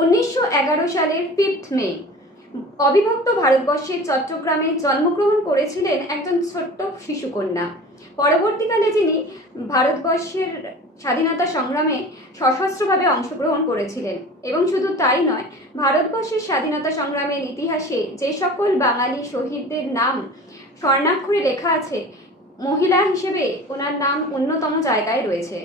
1911 সালের 5 মে অবিভক্ত ভারতবর্ষের চট্টগ্রামে জন্মগ্রহণ করেছিলেন একজন ছোট্ট শিশুকন্যা। পরবর্তীকালে যিনি ভারতবর্ষের স্বাধীনতা সংগ্রামে সশস্ত্রভাবে অংশগ্রহণ করেছিলেন এবং শুধু তাই নয়, ভারতবর্ষের স্বাধীনতা সংগ্রামের ইতিহাসে যে সকল বাঙালি শহীদদের নাম স্বর্ণাক্ষরে লেখা আছে, মহিলা হিসেবে ওনার নাম অন্যতম জায়গায় রয়েছে।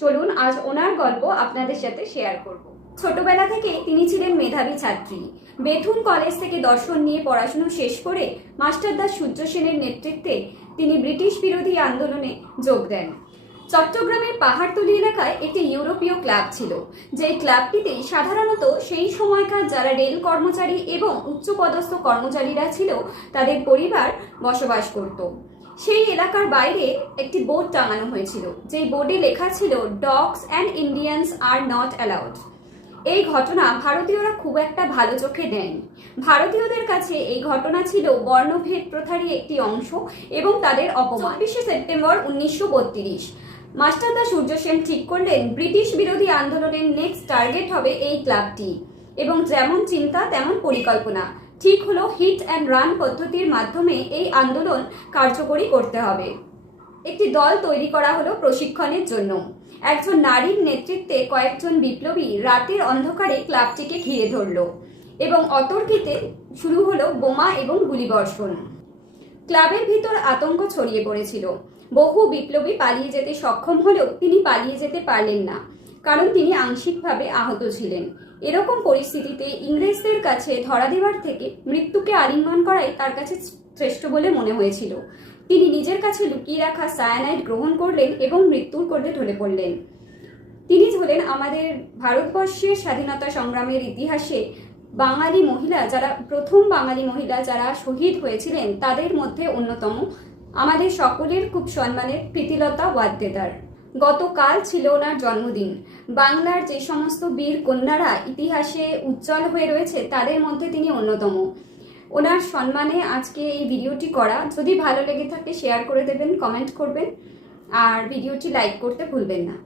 চলুন আজ ওনার গল্প আপনাদের সাথে শেয়ার করব। ছোটবেলা থেকে তিনি ছিলেন মেধাবী ছাত্রী। বেথুন কলেজ থেকে দর্শন নিয়ে পড়াশুনো শেষ করে মাস্টারদা সূর্য সেনের নেতৃত্বে তিনি ব্রিটিশ বিরোধী আন্দোলনে যোগ দেন। চট্টগ্রামের পাহাড়তলি এলাকায় একটি ইউরোপীয় ক্লাব ছিল, যে ক্লাবটিতে সাধারণত সেই সময়কার যারা রেল কর্মচারী এবং উচ্চপদস্থ কর্মচারীরা ছিল তাদের পরিবার বসবাস করত। সেই এলাকার বাইরে একটি বোর্ড টাঙানো হয়েছিল, যেই বোর্ডে লেখা ছিল dogs and Indians are not allowed. এই ঘটনা ভারতীয়রা খুব একটা ভালো চোখে দেয়নি। ভারতীয়দের কাছে এই ঘটনা ছিল বর্ণভেদ প্রথারই একটি অংশ এবং তাদের অপমান। 24শে সেপ্টেম্বর 1932 মাস্টারদা সূর্য সেন ঠিক করলেন ব্রিটিশ বিরোধী আন্দোলনের নেক্সট টার্গেট হবে এই ক্লাবটি, এবং যেমন চিন্তা তেমন পরিকল্পনা। ঠিক হলো হিট অ্যান্ড রান পদ্ধতির মাধ্যমে এই আন্দোলন কার্যকরী করতে হবে। একটি দল তৈরি করা হলো প্রশিক্ষণের জন্য। একজন নারীর নেতৃত্বে কয়েকজন বিপ্লবী রাতের অন্ধকারে ক্লাবটিকে ঘিরে ধরল এবং অতর্কিতে শুরু হলো বোমা এবং গুলিবর্ষণ। ক্লাবের ভিতর আতঙ্ক ছড়িয়ে পড়েছিল। বহু বিপ্লবী পালিয়ে যেতে সক্ষম হলেও তিনি পালিয়ে যেতে পারলেন না, কারণ তিনি আংশিকভাবে আহত ছিলেন। এরকম পরিস্থিতিতে ইংরেজদের কাছে ধরা দেওয়ার থেকে মৃত্যুকে আলিঙ্গন করাই তার কাছে শ্রেষ্ঠ বলে মনে হয়েছিল। তিনি নিজের কাছে লুকিয়ে রাখা সায়ানাইড গ্রহণ করলেন এবং মৃত্যুর কোলে ঢলে পড়লেন। তিনি হলেন আমাদের ভারতবর্ষের স্বাধীনতা সংগ্রামের ইতিহাসে বাঙালি মহিলা যারা প্রথম বাঙালি মহিলা যারা শহীদ হয়েছিলেন তাদের মধ্যে অন্যতম, আমাদের সকলের খুব সম্মানের প্রীতিলতা ওয়াদ্দেদার। গতকাল ছিল ওনার জন্মদিন। বাংলার যে সমস্ত বীর কন্যারা ইতিহাসে উজ্জ্বল হয়ে রয়েছে তাদের মধ্যে তিনি অন্যতম। ওনার সম্মানে আজকে এই ভিডিওটি করা। যদি ভালো লেগে থাকে শেয়ার করে দেবেন, কমেন্ট করবেন আর ভিডিওটি লাইক করতে ভুলবেন না।